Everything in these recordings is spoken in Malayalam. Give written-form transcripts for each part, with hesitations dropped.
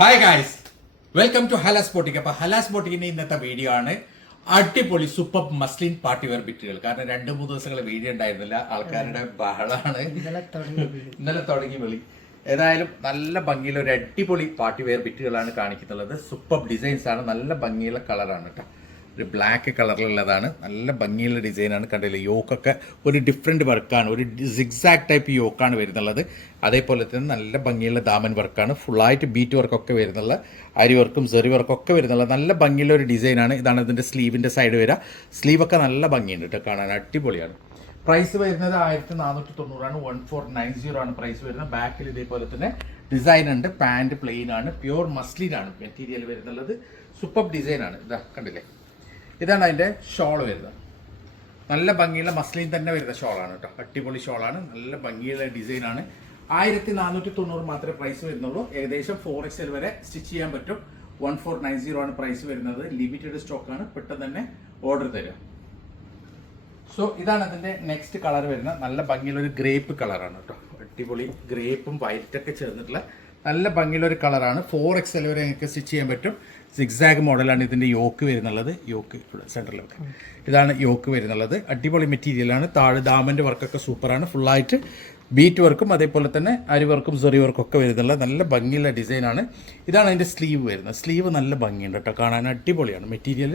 Hi guys, welcome to Halas boutique. അപ്പൊ ഹലാസ് ബോട്ടിക്കിന്റെ ഇന്നത്തെ വീഡിയോ ആണ് അടിപൊളി സൂപ്പർ മസ്ലിൻ പാർട്ടി വെയർ ബിറ്റുകൾ. കാരണം 2-3 ദിവസങ്ങൾ വീഡിയോ ഉണ്ടായിരുന്നില്ല, ആൾക്കാരുടെ ബഹളാണ്. ഇന്നലെ തുടങ്ങി വിളി. ഏതായാലും നല്ല ഭംഗിയുള്ള ഒരു അടിപൊളി പാർട്ടി വെയർ ബിറ്റുകളാണ് കാണിക്കുന്നുള്ളത്. സൂപ്പർ ഡിസൈൻസ് ആണ്, നല്ല ഭംഗിയുള്ള കളറാണ് കേട്ടോ. ഒരു ബ്ലാക്ക് കളറിലുള്ളതാണ്, നല്ല ഭംഗിയുള്ള ഡിസൈനാണ്. കണ്ടില്ലേ, യോക്കൊക്കെ ഒരു ഡിഫറെൻറ്റ് വർക്കാണ്, ഒരു സിഗ്സാഗ് ടൈപ്പ് യോക്കാണ് വരുന്നുള്ളത്. അതേപോലെ തന്നെ നല്ല ഭംഗിയുള്ള ദാമൻ വർക്കാണ്, ഫുള്ളായിട്ട് ബീറ്റ് വർക്കൊക്കെ വരുന്നുള്ള, അരി വർക്കും സെറി വർക്കൊക്കെ വരുന്നുള്ള നല്ല ഭംഗിയുള്ള ഒരു ഡിസൈനാണ്. ഇതാണ് ഇതിൻ്റെ സ്ലീവിൻ്റെ സൈഡ് വരിക. സ്ലീവൊക്കെ നല്ല ഭംഗിയുണ്ട് കേട്ടോ, കാണാൻ അടിപൊളിയാണ്. പ്രൈസ് വരുന്നത് 1490 1490 ആണ് പ്രൈസ് വരുന്നത്. ബാക്കിൽ ഇതേപോലെ തന്നെ ഡിസൈൻ ഉണ്ട്. പാൻറ് പ്ലെയിൻ ആണ്, പ്യൂർ മസ്ലിൻ ആണ് മെറ്റീരിയൽ വരുന്നുള്ളത്. സൂപ്പർ ഡിസൈനാണ്. ഇതാ കണ്ടില്ലേ, ഇതാണ് അതിൻ്റെ ഷോൾ വരുന്നത്. നല്ല ഭംഗിയുള്ള മസ്ലിൻ തന്നെ വരുന്ന ഷോളാണ് കേട്ടോ, അടിപൊളി ഷോളാണ്, നല്ല ഭംഗിയുള്ള ഡിസൈനാണ്. 1490 മാത്രമേ പ്രൈസ് വരുന്നുള്ളൂ. ഏകദേശം 4XL വരെ സ്റ്റിച്ച് ചെയ്യാൻ പറ്റും. 1490 ആണ് പ്രൈസ് വരുന്നത്. ലിമിറ്റഡ് സ്റ്റോക്കാണ്, പെട്ടെന്ന് തന്നെ ഓർഡർ തരിക. സോ ഇതാണ് അതിൻ്റെ നെക്സ്റ്റ് കളർ വരുന്നത്. നല്ല ഭംഗിയുള്ള ഒരു ഗ്രേപ്പ് കളറാണ് കേട്ടോ, അടിപൊളി ഗ്രേപ്പും വൈറ്റൊക്കെ ചേർന്നിട്ടുള്ള നല്ല ഭംഗിയുള്ള ഒരു കളറാണ്. 4XL വരെ നിങ്ങൾക്ക് സ്റ്റിച്ച് ചെയ്യാൻ പറ്റും. സിഗ്സാഗ് മോഡലാണ് ഇതിൻ്റെ യോക്ക് വരുന്നുള്ളത്. യോക്ക് സെൻറ്ററിലൊക്കെ ഇതാണ് യോക്ക് വരുന്നുള്ളത്. അടിപൊളി മെറ്റീരിയലാണ്. താഴെ ദാമൻ്റെ വർക്കൊക്കെ സൂപ്പറാണ്. ഫുള്ളായിട്ട് ബീറ്റ് വർക്കും അതേപോലെ തന്നെ അരി വർക്കും സെറി വർക്കും ഒക്കെ വരുന്നുള്ള നല്ല ഭംഗിയുള്ള ഡിസൈനാണ്. ഇതാണ് അതിൻ്റെ സ്ലീവ് വരുന്നത്. സ്ലീവ് നല്ല ഭംഗിയുണ്ട് കേട്ടോ, കാണാൻ അടിപൊളിയാണ്. മെറ്റീരിയൽ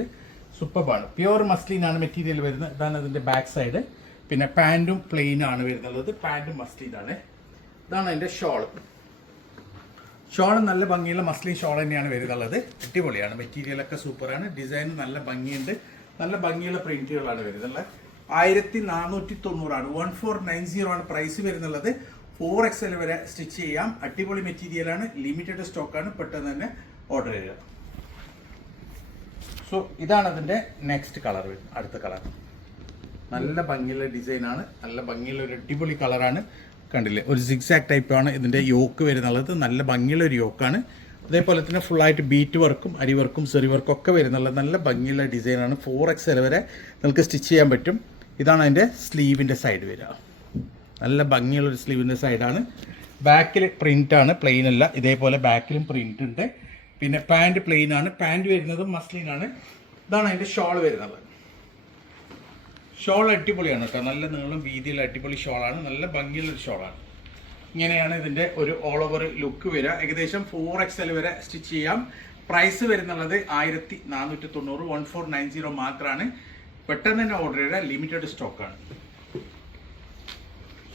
സൂപ്പറാണ്, പ്യുവർ മസ്ലിനാണ് മെറ്റീരിയൽ വരുന്നത്. ഇതാണ് അതിൻ്റെ ബാക്ക് സൈഡ്. പിന്നെ പാൻറ്റും പ്ലെയിൻ ആണ് വരുന്നുള്ളത്. പാൻറ്റും മസ്ലിനാണ്. ഇതാണ് അതിൻ്റെ ഷോൾ. ഷോൾ നല്ല ഭംഗിയുള്ള മസ്ലിൻ ഷോൾ തന്നെയാണ് വരുന്നുള്ളത്. അടിപൊളിയാണ്, മെറ്റീരിയലൊക്കെ സൂപ്പറാണ്. ഡിസൈൻ നല്ല ഭംഗിയുണ്ട്, നല്ല ഭംഗിയുള്ള പ്രിന്റുകളാണ് വരുന്നുള്ളത്. 1490 1490 ആണ് പ്രൈസ് വരുന്നുള്ളത്. 4XL വരെ സ്റ്റിച്ച് ചെയ്യാം. അടിപൊളി മെറ്റീരിയലാണ്, ലിമിറ്റഡ് സ്റ്റോക്കാണ്, പെട്ടെന്ന് തന്നെ ഓർഡർ ചെയ്യുക. സോ ഇതാണ് അതിൻ്റെ നെക്സ്റ്റ് കളർ വരുന്നത്. അടുത്ത കളർ നല്ല ഭംഗിയുള്ള ഡിസൈനാണ്, നല്ല ഭംഗിയുള്ള ഒരു അടിപൊളി കളറാണ്. കണ്ടില്ലേ, ഒരു സിക്സാക് ടൈപ്പാണ് ഇതിൻ്റെ യോക്ക് വരുന്നുള്ളത്. നല്ല ഭംഗിയുള്ള ഒരു യോക്കാണ്. അതേപോലെ തന്നെ ഫുള്ളായിട്ട് ബീറ്റ് വർക്കും അരി വർക്കും സെറി വർക്കും ഒക്കെ വരുന്നുള്ളത്. നല്ല ഭംഗിയുള്ള ഡിസൈനാണ്. 4XL വരെ നിങ്ങൾക്ക് സ്റ്റിച്ച് ചെയ്യാൻ പറ്റും. ഇതാണ് അതിൻ്റെ സ്ലീവിൻ്റെ സൈഡ് വരിക. നല്ല ഭംഗിയുള്ളൊരു സ്ലീവിൻ്റെ സൈഡാണ്. ബാക്കിൽ പ്രിൻ്റാണ്, പ്ലെയിൻ അല്ല. ഇതേപോലെ ബാക്കിലും പ്രിൻ്റ് ഉണ്ട്. പിന്നെ പാൻറ് പ്ലെയിൻ ആണ്. പാൻറ് വരുന്നത് മസ്ലിനാണ്. ഇതാണ് അതിൻ്റെ ഷോൾ വരുന്നത്. ഷോൾ അടിപൊളിയാണ് കേട്ടോ, നല്ല നീളം വീതിയുള്ള അടിപൊളി ഷോളാണ്, നല്ല ഭംഗിയുള്ളൊരു ഷോളാണ്. ഇങ്ങനെയാണ് ഇതിൻ്റെ ഒരു ഓൾ ഓവർ ലുക്ക് വരിക. ഏകദേശം 4XL വരെ സ്റ്റിച്ച് ചെയ്യാം. പ്രൈസ് വരുന്നുള്ളത് 1490 1490 മാത്രമാണ്. പെട്ടെന്ന് തന്നെ ഓർഡർ ചെയ്യുക, ലിമിറ്റഡ് സ്റ്റോക്കാണ്.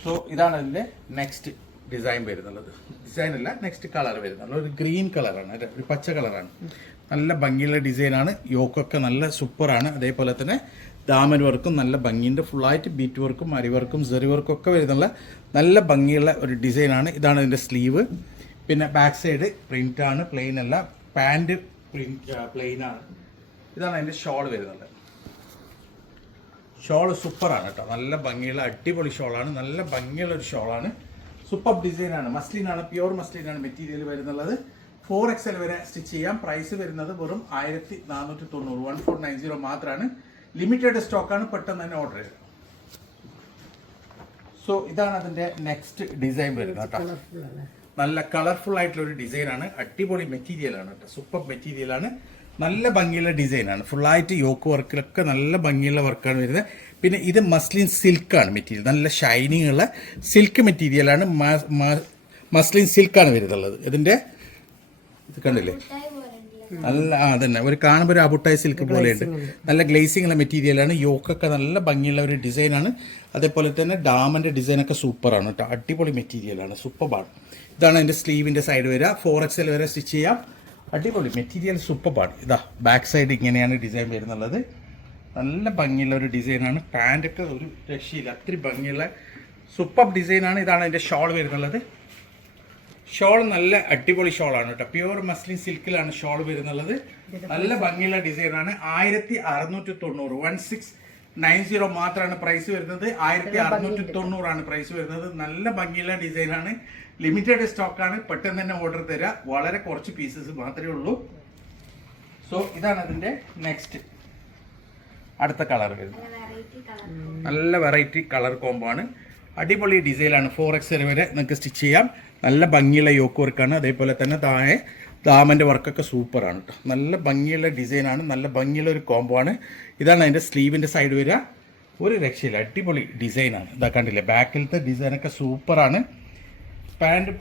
സോ ഇതാണ് ഇതിൻ്റെ നെക്സ്റ്റ് ഡിസൈൻ വരുന്നുള്ളത്. ഡിസൈൻ അല്ല, നെക്സ്റ്റ് കളർ വരുന്നുള്ളത് ഒരു ഗ്രീൻ കളറാണ്, ഒരു പച്ച കളറാണ്. നല്ല ഭംഗിയുള്ള ഡിസൈനാണ്. യോക്കൊക്കെ നല്ല സൂപ്പറാണ്. അതേപോലെ തന്നെ ദാമൻ വർക്കും നല്ല ഭംഗിയുണ്ട്. ഫുള്ളായിട്ട് ബീറ്റ് വർക്കും അരി വർക്കും സെറി വർക്കും ഒക്കെ വരുന്നുള്ള നല്ല ഭംഗിയുള്ള ഒരു ഡിസൈനാണ്. ഇതാണ് ഇതിൻ്റെ സ്ലീവ്. പിന്നെ ബാക്ക് സൈഡ് പ്രിൻ്റാണ്, പ്ലെയിൻ അല്ല. പാൻറ് പ്ലെയിനാണ്. ഇതാണ് അതിൻ്റെ ഷോൾ വരുന്നത്. ഷോൾ സൂപ്പറാണ് കേട്ടോ, നല്ല ഭംഗിയുള്ള അടിപൊളി ഷോളാണ്, നല്ല ഭംഗിയുള്ള ഒരു ഷോളാണ്. സൂപ്പർ ഡിസൈനാണ്, മസ്ലിനാണ്, പ്യുവർ മസ്ലിനാണ് മെറ്റീരിയൽ വരുന്നുള്ളത്. 4XL വരെ സ്റ്റിച്ച് ചെയ്യാം. പ്രൈസ് വരുന്നത് വെറും 1490 1490 മാത്രമാണ്. ലിമിറ്റഡ് സ്റ്റോക്കാണ്, പെട്ടെന്ന് തന്നെ ഓർഡർ ചെയ്യുക. സോ ഇതാണ് അതിൻ്റെ നെക്സ്റ്റ് ഡിസൈൻ വരുന്നത് കേട്ടോ. നല്ല കളർഫുൾ ആയിട്ടുള്ള ഒരു ഡിസൈനാണ്. അടിപൊളി മെറ്റീരിയലാണ് കേട്ടോ, സൂപ്പർ മെറ്റീരിയലാണ്. നല്ല ഭംഗിയുള്ള ഡിസൈനാണ്. ഫുള്ളായിട്ട് യോക്ക് വർക്കിലൊക്കെ നല്ല ഭംഗിയുള്ള വർക്കാണ് വരുന്നത്. പിന്നെ ഇത് മസ്ലിൻ സിൽക്കാണ് മെറ്റീരിയൽ, നല്ല ഷൈനിങ് ഉള്ള സിൽക്ക് മെറ്റീരിയലാണ്. മസ്ലിൻ സിൽക്കാണ് വരുന്നുള്ളത്. ഇതിൻ്റെ ഇത് കണ്ടില്ലേ, നല്ല അതന്നെ ഒരു കാണുമ്പോൾ ഒരു അബുട്ടായി സിൽക്ക് പോലെയുണ്ട്. നല്ല ഗ്ലേസിംഗ് ഉള്ള മെറ്റീരിയലാണ്. യോക്കൊക്കെ നല്ല ഭംഗിയുള്ള ഒരു ഡിസൈനാണ്. അതേപോലെ തന്നെ ഡാമൻ്റെ ഡിസൈനൊക്കെ സൂപ്പറാണ് കേട്ടോ, അടിപൊളി മെറ്റീരിയലാണ്, സൂപ്പറാണ്. ഇതാണ് അതിൻ്റെ സ്ലീവിൻ്റെ സൈഡ് വരിക. 4XL വരെ സ്റ്റിച്ച് ചെയ്യാം. അടിപൊളി മെറ്റീരിയൽ, സൂപ്പറാണ്. ഇതാ ബാക്ക് സൈഡ് ഇങ്ങനെയാണ് ഡിസൈൻ വരുന്നുള്ളത്. നല്ല ഭംഗിയുള്ള ഒരു ഡിസൈനാണ്. പാൻറ്റൊക്കെ ഒരു രക്ഷയില്ല, അത്രയും ഭംഗിയുള്ള സൂപ്പർ ഡിസൈനാണ്. ഇതാണ് അതിൻ്റെ ഷോൾ വരുന്നുള്ളത്. ഷോൾ നല്ല അടിപൊളി ഷോളാണ് കേട്ടോ, പ്യുവർ മസ്ലിൻ സിൽക്കിലാണ് ഷോൾ വരുന്നുള്ളത്. നല്ല ഭംഗിയുള്ള ഡിസൈനാണ്. 1690 1690 മാത്രമാണ് പ്രൈസ് വരുന്നത്. 1690 ആണ് പ്രൈസ് വരുന്നത്. നല്ല ഭംഗിയുള്ള ഡിസൈനാണ്, ലിമിറ്റഡ് സ്റ്റോക്കാണ്, പെട്ടെന്ന് തന്നെ ഓർഡർ തരിക. വളരെ കുറച്ച് പീസസ് മാത്രമേ ഉള്ളൂ. സോ ഇതാണ് അതിൻ്റെ നെക്സ്റ്റ് അടുത്ത കളർ വരുന്നത്. നല്ല വെറൈറ്റി കളർ കോംബോ ആണ്. അടിപൊളി ഡിസൈനാണ്. 4XL വരെ നിങ്ങൾക്ക് സ്റ്റിച്ച് ചെയ്യാം. നല്ല ഭംഗിയുള്ള യോക്ക് വർക്കാണ്. അതേപോലെ തന്നെ താഴെ ദാമൻ്റെ വർക്കൊക്കെ സൂപ്പറാണ് കേട്ടോ. നല്ല ഭംഗിയുള്ള ഡിസൈനാണ്, നല്ല ഭംഗിയുള്ള ഒരു കോംബോ ആണ്. ഇതാണ് അതിൻ്റെ സ്ലീവിൻ്റെ സൈഡ് വരിക. ഒരു രക്ഷയില്ല, അടിപൊളി ഡിസൈനാണ്. ഇതാ കണ്ടില്ലേ, ബാക്കിലത്തെ ഡിസൈനൊക്കെ സൂപ്പറാണ്. പാൻറ്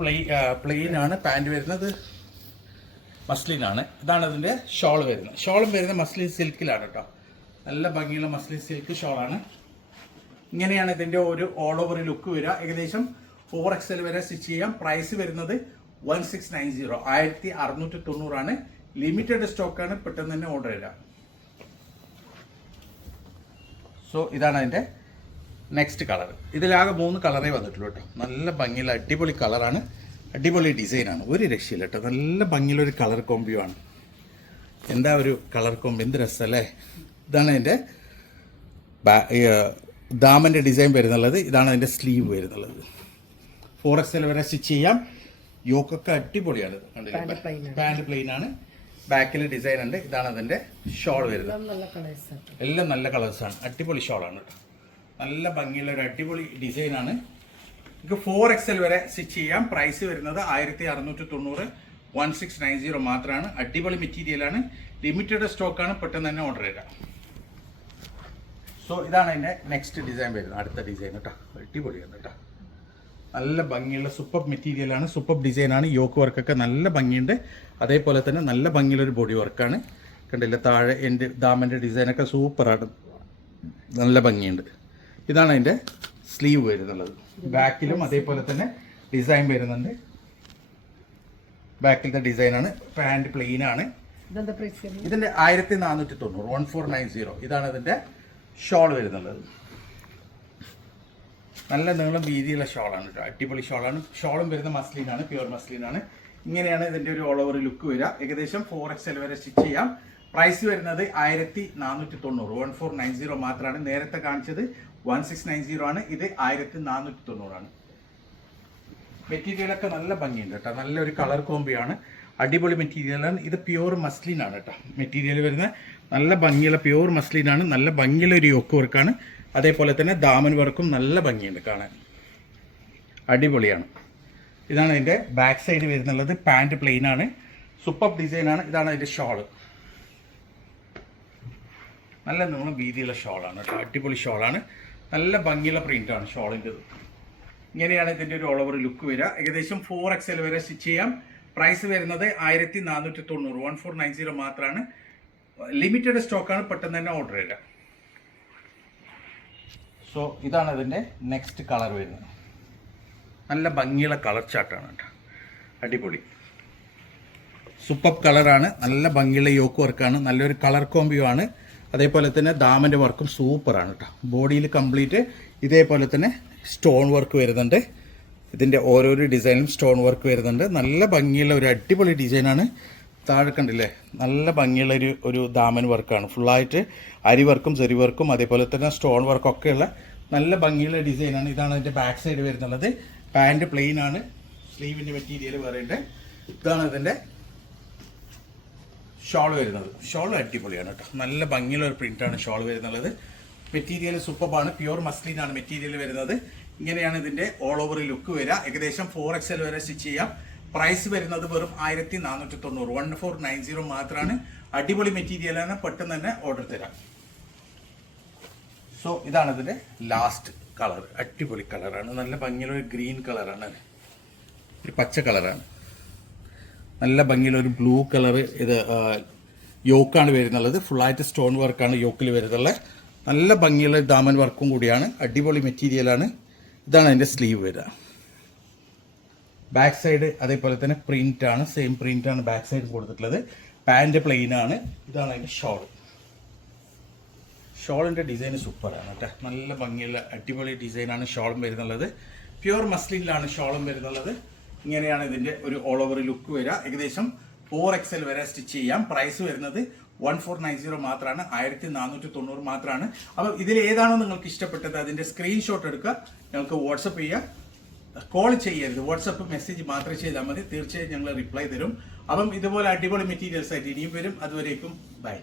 പ്ലെയിനാണ്. പാൻറ് വരുന്നത് മസ്ലിനാണ്. ഇതാണ് അതിൻ്റെ ഷോൾ വരുന്നത്. ഷോളും വരുന്നത് മസ്ലിൻ സിൽക്കിലാണ് കേട്ടോ. നല്ല ഭംഗിയുള്ള മസ്ലിൻ സിൽക്ക് ഷോളാണ്. ഇങ്ങനെയാണ് ഇതിൻ്റെ ഒരു ഓൾ ഓവർ ലുക്ക് വരിക. ഏകദേശം 4XL വരെ സ്റ്റിച്ച് ചെയ്യാം. പ്രൈസ് വരുന്നത് 1690, 1690 ലിമിറ്റഡ് സ്റ്റോക്കാണ്. പെട്ടെന്ന് തന്നെ ഓർഡർ ചെയ്യാം. സോ ഇതാണ് അതിൻ്റെ നെക്സ്റ്റ് കളർ. ഇതിലാകെ 3 കളറേ വന്നിട്ടുള്ളൂ കേട്ടോ. നല്ല ഭംഗിയുള്ള അടിപൊളി കളറാണ്, അടിപൊളി ഡിസൈനാണ്. ഒരു രക്ഷയില്ല കേട്ടോ. നല്ല ഭംഗിയുള്ളൊരു കളർ കോമ്പിയോ ആണ്. എന്താ ഒരു കളർ കോമ്പി, എന്ത് രസമല്ലേ. ഇതാണ് അതിൻ്റെ ദാമൻ്റെ ഡിസൈൻ വരുന്നുള്ളത്. ഇതാണ് അതിൻ്റെ സ്ലീവ് വരുന്നുള്ളത്. 4XL വരെ സ്റ്റിച്ച് ചെയ്യാം. യോക്കൊക്കെ അടിപൊളിയാണ്. പാൻറ് പ്ലെയിൻ ആണ്. ബാക്കിൽ ഡിസൈൻ ഉണ്ട്. ഇതാണ് അതിൻ്റെ ഷോൾ വരുന്നത്. എല്ലാം നല്ല കളേഴ്സാണ്. അടിപൊളി ഷോളാണ് കേട്ടോ. നല്ല ഭംഗിയുള്ള ഒരു അടിപൊളി ഡിസൈനാണ്. നമുക്ക് 4XL വരെ സ്റ്റിച്ച് ചെയ്യാം. പ്രൈസ് വരുന്നത് 1690, 1690 മാത്രമാണ്. അടിപൊളി മെറ്റീരിയലാണ്, ലിമിറ്റഡ് സ്റ്റോക്കാണ്. പെട്ടെന്ന് തന്നെ ഓർഡർ ചെയ്യാം. സോ ഇതാണ് അതിൻ്റെ നെക്സ്റ്റ് ഡിസൈൻ വരുന്നത്. അടുത്ത ഡിസൈൻ കേട്ടോ. അടിപൊളിയാണ് കേട്ടോ. നല്ല ഭംഗിയുള്ള സൂപ്പർ മെറ്റീരിയലാണ്, സൂപ്പർ ഡിസൈനാണ്. യോക്ക് വർക്കൊക്കെ നല്ല ഭംഗിയുണ്ട്. അതേപോലെ തന്നെ നല്ല ഭംഗിയുള്ളൊരു ബോഡി വർക്കാണ്. കണ്ടില്ല, താഴെ എൻ്റെ ദാമൻ്റെ ഡിസൈനൊക്കെ സൂപ്പറാണ്, നല്ല ഭംഗിയുണ്ട്. ഇതാണ് അതിൻ്റെ സ്ലീവ് വരുന്നുള്ളത്. ബാക്കിലും അതേപോലെ തന്നെ ഡിസൈൻ വരുന്നുണ്ട്. ബാക്കിലത്തെ ഡിസൈനാണ്. പാൻറ് പ്ലെയിൻ ആണ്. ഇതിൻ്റെ 1490, 1490. ഇതാണ് ഇതിൻ്റെ ഷോൾ വരുന്നുള്ളത്. നല്ല നീളം വീതിയുള്ള ഷോളാണ് കേട്ടോ. അടിപൊളി ഷോളാണ്. ഷോളും വരുന്ന മസ്ലിനാണ്, പ്യുവർ മസ്ലിനാണ്. ഇങ്ങനെയാണ് ഇതിൻ്റെ ഒരു ഓൾ ഓവർ ലുക്ക് വരിക. ഏകദേശം 4XL വരെ സ്റ്റിച്ച് ചെയ്യാം. പ്രൈസ് വരുന്നത് 1490, 1490 മാത്രമാണ്. നേരത്തെ കാണിച്ചത് 1690 ആണ്. ഇത് 1490. മെറ്റീരിയലൊക്കെ നല്ല ഭംഗിയുണ്ട് കേട്ടോ. നല്ലൊരു കളർ കോമ്പിയാണ്, അടിപൊളി മെറ്റീരിയലാണ്. ഇത് പ്യുവർ മസ്ലിനാണ് കേട്ടോ. മെറ്റീരിയൽ വരുന്ന നല്ല ഭംഗിയുള്ള പ്യുവർ മസ്ലിനാണ്. നല്ല ഭംഗിയുള്ള ഒരു യോക്ക് വർക്കാണ്. അതേപോലെ തന്നെ ദാമൻ വർക്കും നല്ല ഭംഗിയുണ്ട് കാണാൻ, അടിപൊളിയാണ്. ഇതാണ് അതിൻ്റെ ബാക്ക് സൈഡ് വരുന്നുള്ളത്. പാൻറ് പ്ലെയിൻ ആണ്, സൂപ്പർ ഡിസൈനാണ്. ഇതാണ് അതിൻ്റെ ഷോള്. നല്ല നീളം വീതിയുള്ള ഷോളാണ് കേട്ടോ. അടിപൊളി ഷോളാണ്. നല്ല ഭംഗിയുള്ള പ്രിൻ്റാണ് ഷോളിൻ്റെത്. ഇങ്ങനെയാണ് ഇതിൻ്റെ ഒരു ഓൾ ഓവർ ലുക്ക് വരിക. ഏകദേശം 4XL വരെ സ്റ്റിച്ച് ചെയ്യാം. പ്രൈസ് വരുന്നത് 1490, 1490 മാത്രമാണ്. ലിമിറ്റഡ് സ്റ്റോക്കാണ്. പെട്ടെന്ന് തന്നെ ഓർഡർ ചെയ്യുക. സോ ഇതാണ് ഇതിൻ്റെ നെക്സ്റ്റ് കളർ വരുന്നത്. നല്ല ഭംഗിയുള്ള കളർ ചാർട്ടാണ് കേട്ടോ. അടിപൊളി സൂപ്പർ കളറാണ്. നല്ല ഭംഗിയുള്ള യോക്ക് വർക്കാണ്. നല്ലൊരു കളർ കോമ്പിയോ ആണ്. അതേപോലെ തന്നെ ദാമൻ്റെ വർക്കും സൂപ്പറാണ് കേട്ടോ. ബോഡിയിൽ കംപ്ലീറ്റ് ഇതേപോലെ തന്നെ സ്റ്റോൺ വർക്ക് വരുന്നുണ്ട്. ഇതിൻ്റെ ഓരോരോ ഡിസൈനും സ്റ്റോൺ വർക്ക് വരുന്നുണ്ട്. നല്ല ഭംഗിയുള്ള ഒരു അടിപൊളി ഡിസൈനാണ്. താഴെ കണ്ടില്ലേ, നല്ല ഭംഗിയുള്ള ഒരു ദാമൻ വർക്കാണ്. ഫുള്ളായിട്ട് അരി വർക്കും സെറി വർക്കും അതേപോലെ തന്നെ സ്റ്റോൺ വർക്കൊക്കെയുള്ള നല്ല ഭംഗിയുള്ള ഡിസൈനാണ്. ഇതാണ് അതിൻ്റെ ബാക്ക് സൈഡ് വരുന്നുള്ളത്. പാൻറ് പ്ലെയിൻ ആണ്. സ്ലീവിൻ്റെ മെറ്റീരിയൽ വേറെയുണ്ട്. ഇതാണ് ഇതിൻ്റെ ഷോൾ വരുന്നത്. ഷോൾ അടിപൊളിയാണ് കേട്ടോ. നല്ല ഭംഗിയുള്ള ഒരു പ്രിൻ്റാണ് ഷോൾ വരുന്നുള്ളത്. മെറ്റീരിയൽ സൂപ്പറാണ്. പ്യുവർ മസ്ലിനാണ് മെറ്റീരിയൽ വരുന്നത്. ഇങ്ങനെയാണ് ഇതിൻ്റെ ഓൾ ഓവർ ലുക്ക് വരിക. ഏകദേശം 4XL വരെ സ്റ്റിച്ച് ചെയ്യാം. പ്രൈസ് വരുന്നത് വെറും 1490, 1490 മാത്രമാണ്. അടിപൊളി മെറ്റീരിയലാണ്. പെട്ടെന്ന് തന്നെ ഓർഡർ തരാം. സോ ഇതാണ് ഇതിൻ്റെ ലാസ്റ്റ് കളർ. അടിപൊളി കളറാണ്. നല്ല ഭംഗിയുള്ള ഒരു ഗ്രീൻ കളറാണ്, ഒരു പച്ച കളറാണ്. നല്ല ഭംഗിയുള്ള ഒരു ബ്ലൂ കളർ. ഇത് യോക്കാണ് വരുന്നുള്ളത്. ഫുള്ളായിട്ട് സ്റ്റോൺ വർക്കാണ് യോക്കിൽ വരുന്നുള്ളത്. നല്ല ഭംഗിയുള്ള ദാമൻ വർക്കും കൂടിയാണ്. അടിപൊളി മെറ്റീരിയലാണ്. ഇതാണ് അതിൻ്റെ സ്ലീവ് വരിക. ബാക്ക് സൈഡ് അതേപോലെ തന്നെ പ്രിൻ്റാണ്. സെയിം പ്രിൻ്റാണ് ബാക്ക് സൈഡ് കൊടുത്തിട്ടുള്ളത്. പാൻറ് പ്ലെയിൻ ആണ്. ഇതാണ് അതിൻ്റെ ഷോൾ. ഷോളിൻ്റെ ഡിസൈൻ സൂപ്പറാണ് കേട്ടോ. നല്ല ഭംഗിയുള്ള അടിപൊളി ഡിസൈനാണ് ഷോളും വരുന്നുള്ളത്. പ്യുവർ മസ്ലിനിലാണ് ഷോളും വരുന്നുള്ളത്. ഇങ്ങനെയാണ് ഇതിൻ്റെ ഒരു ഓൾ ഓവർ ലുക്ക് വരിക. ഏകദേശം 4XL വരെ സ്റ്റിച്ച് ചെയ്യാം. പ്രൈസ് വരുന്നത് 1490 മാത്രമാണ്. 1490 മാത്രമാണ്. അപ്പം ഇതിൽ ഏതാണോ നിങ്ങൾക്ക് ഇഷ്ടപ്പെട്ടത് അതിൻ്റെ സ്ക്രീൻഷോട്ട് എടുക്കുക, ഞങ്ങൾക്ക് വാട്സപ്പ് ചെയ്യുക. കോൾ ചെയ്യരുത്, വാട്സപ്പ് മെസ്സേജ് മാത്രമേ ചെയ്താൽ മതി. തീർച്ചയായും ഞങ്ങൾ റിപ്ലൈ തരും. അപ്പം ഇതുപോലെ അടിപൊളി മെറ്റീരിയൽസ് ആയിട്ട് ഇനിയും വരും. അതുവരേക്കും ബൈ.